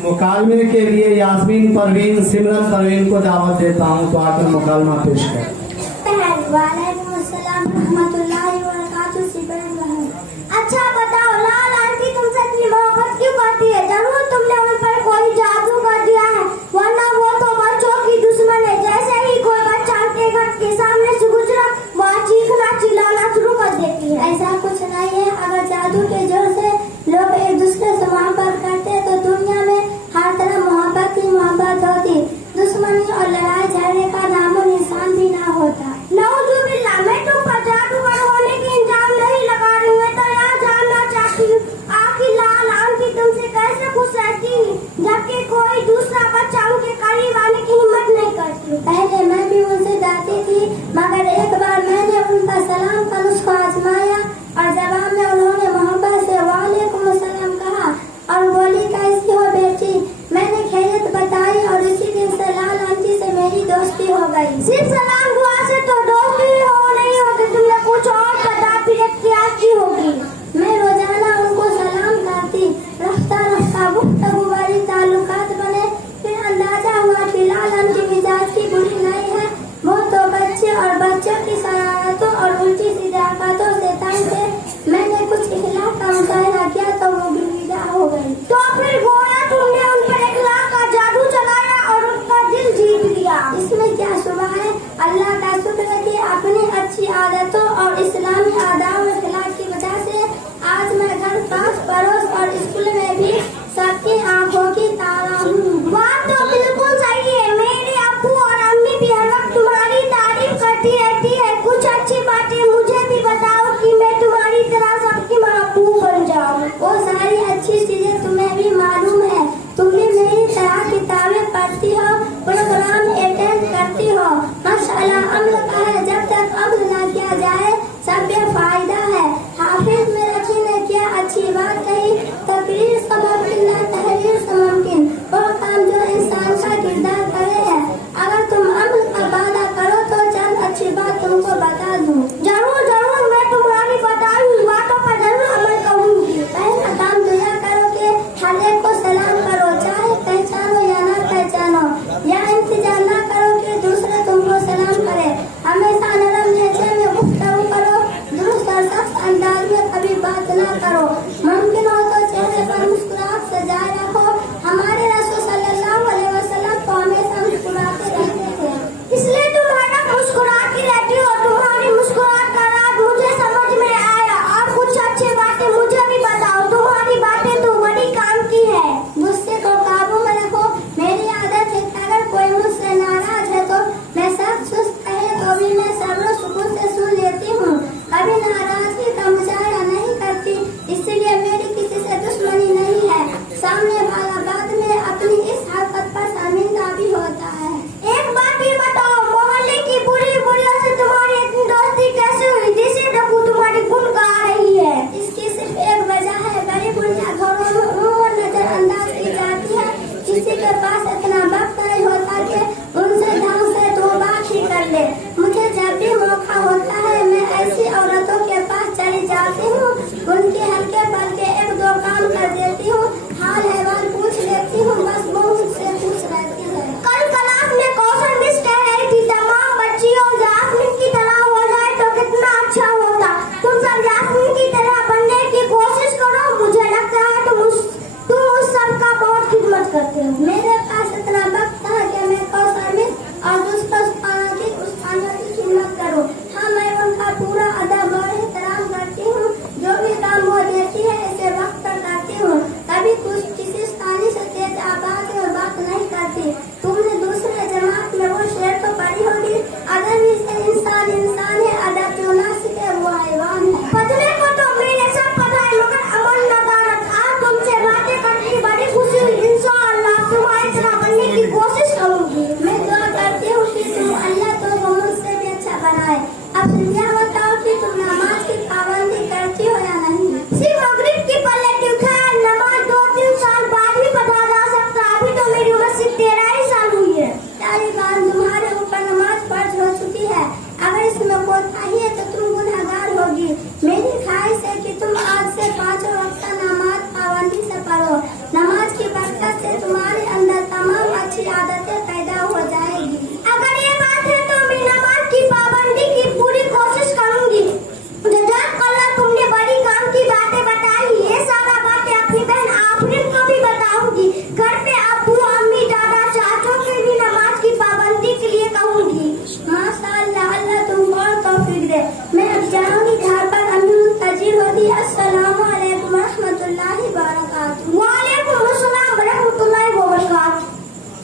मुकालमे के लिए यास्मीन परवीन सिमरन परवीन को दावत देता हूँ, तो आकर मुकालमा पेश करें। अच्छा बताओ, लाल आंटी तुमसे इतनी मोहब्बत क्यों करती है? जरूर तुमने उन पर कोई जादू कर दिया है, वरना वो तो बच्चों की दुश्मन है। जैसे ही कोई बच्चा के घर के सामने से गुजरा, वो चीखना चिल्लाना शुरू कर देती है। ऐसा कुछ नहीं है। अगर जादू के जोर से लोग एक दूसरे से मोहब्बत करते तो दुनिया में हर तरह मोहब्बत ही मोहब्बत होती, दुश्मनी और लड़ाई झगड़े का नामो निशान भी ना होता। नाउजुबिल्लाह, मैं तुम पर जादूगर होने के इल्जाम नहीं लगा रही हूँ, तो यह जानना चाहती हूँ आखिर लाल आंटी तुमसे कैसे खुश रहती है, जबकि कोई दूसरा बच्चा उनके करीब आने की हिम्मत नहीं करती। पहले मैं भी उनसे डरती थी, मगर एक बार मैंने उनका सलाम का नुस्खा आजमाया और जवाब में उन्होंने मोहब्बत से वालेकुम अस्सलाम कहा और बोली कैसी हो बेटी। मैंने खैरियत बताई और इसी दिन से लाल आंटी से मेरी दोस्ती हो गई। सिर्फ सलाम दुआ से तो दोस्ती हो नहीं होती, तुमने कुछ और बता फिर इख्तियार की होगी। मैं रोजाना उनको सलाम करती, रफ्ता रफ्ता गुफ्तगू वाली ताल्लुकात बने, फिर अंदाजा हुआ कि लाल आंटी मिजाज की बुरी नहीं है, वो तो बच्चे और बच्चों की शरारतों और उल्टी सीधी हरकतों से तंग थे। मैंने कुछ इखलाक का मुशाहिदा किया तो वो गिरविदा हो गई। तो फिर गोया तुमने उन पर इखलाक का जादू चलाया और उनका दिल जीत लिया। इसमें क्या शुबा है? अल्लाह का शुक्र है कि अपनी अच्छी आदतों और इस्लामी आदाब और अखलाक की वजह से आज मैं घर पास पड़ोस और स्कूल में भी सबकी आंखों की तारा हूँ। बात तो बिल्कुल सही है। मेरे अब्बू और अम्मी भी हर वक्त तुम्हारी तारीफ करती रहती है। कुछ अच्छी बातें मुझे भी बताओ कि मैं तुम्हारी तरह सबकी महबूब बन जाऊँ। वो सारी अच्छी चीजें तुम्हें भी मालूम है। तुम भी मेरी तरह किताबें पढ़ती हो, प्रोग्राम अटेंड करती हो। माशाअल्लाह, अम्ल का है जब तक अम्ल न किया जाए सब बेफायदा है। हाफिज में रखी ने क्या अच्छी बात कही, तकरीर से मुमकिन ना तहरीर से मुमकिन। वो काम जो इंसान का किरदार करे है। अगर तुम अम्ल का वादा करो तो चंद अच्छी बात तुमको बता दूं। जरूर जरूर, मैं तुम्हारी बताई हुई बातों पर जरूर अमल करूंगी। पहला काम तो यह करो कि हर एक को सलाम करो, चाहे पहचानो या ना पहचानो। या इंतजार ना करो कि दूसरे तुमको सलाम करे। हमेशा नरम लहजे में गुफ्तगू करो, दुरुस्त और सख्त अंदाज में कभी बात ना करो। मुमकिन हो तो चेहरे पर मुस्कुराहट सजाए रखो। हमारे रसूल सल्लल्लाहु अलैहि वसल्लम को हमेशा मुस्कुराते रहते थे, इसलिए तुम हर वक्त मुस्कुराती रहती हो। तुम्हारी मुस्कुराहट का राज मुझे समझ में आया। और कुछ अच्छी बातें मुझे भी बताओ, तुम्हारी बातें तो बड़ी काम की है। गुस्से को काबू में रखो। मेरी आदत है कि अगर कोई मुझसे नाराज है तो मैं सख्त सुस्त कहे तो भी मैं सब्र सुकून से सुन लेती हूँ। कभी नाराजगी का मुजाहरा नहीं करती, इसलिए मेरी किसी से दुश्मनी नहीं है। सामने वाला बाद में अपनी इस हरकत पर शर्मिंदा भी होता है। एक बात ये बताओ, मोहल्ले की बुरी बुढ़ियों से तुम्हारी इतनी दोस्ती कैसे हुई? जिसे देखो तुम्हारी गुण गा रही है। इसकी सिर्फ एक वजह है, बड़ी बुढ़िया घरों में उम्र नजरअंदाज की जाती है। किसी के पास इतना वक्त नहीं होता कि उनसे ढंग से दो बात ही कर ले। मुझे जब भी मौका होता है मैं ऐसी औरतों के पास चली जाती हूँ, उनके हल्के पलके एक दो काम कर देती हूँ, हाल अहवाल पूछ लेती हूँ, बस वो मुझसे खुश रहती है। कल क्लास में कौशल मिस कह रही थी तमाम बच्चियों जास्मिन की तरह हो जाए तो कितना अच्छा होता। तुम सब जास्मिन की तरह बनने की कोशिश करो। मुझे लगता है तुम उस सबका बहुत खिदमत करते हो। मेरे पास इतना वक्त था कि मैं कौशल मिस और दूसरों की खिदमत करूँ। हाँ, मैं उनका पूरा अदब और एहतराम करती हूँ। जो भी काम वो देती है इसे वक्त पर करती हूँ। कभी कुछ किसी स्थानीय से तेज आवाज में बात नहीं करती। तुमने दूसरे जमात में वो शेर तो पढ़ी होगी, अदब से इंसान इंसान है, अदब जो ना सीखे वो हैवान है। पढ़ने को तो मैंने सब पता है, मगर अमल नदारत। आज तुमसे बातें करके बड़ी खुशी हुई। इंशाअल्लाह तुम्हारी तरह बनने की कोशिश करूंगी। मैं दुआ करती हूँ कि तुम अल्लाह तो मुझसे भी अच्छा बनाए। अब यह बताओ कि तुम नमाज की पाबंदी करती हो या नहीं? सिर्फ मगरिब की पढ़ लेती हूँ। खैर, नमाज 2-3 साल बाद भी पढ़ा जा सकता। अभी तो मेरी उम्र सिर्फ 13 अस्सलाम वालेकुम रहमतुल्लाहि व बरकातुहू।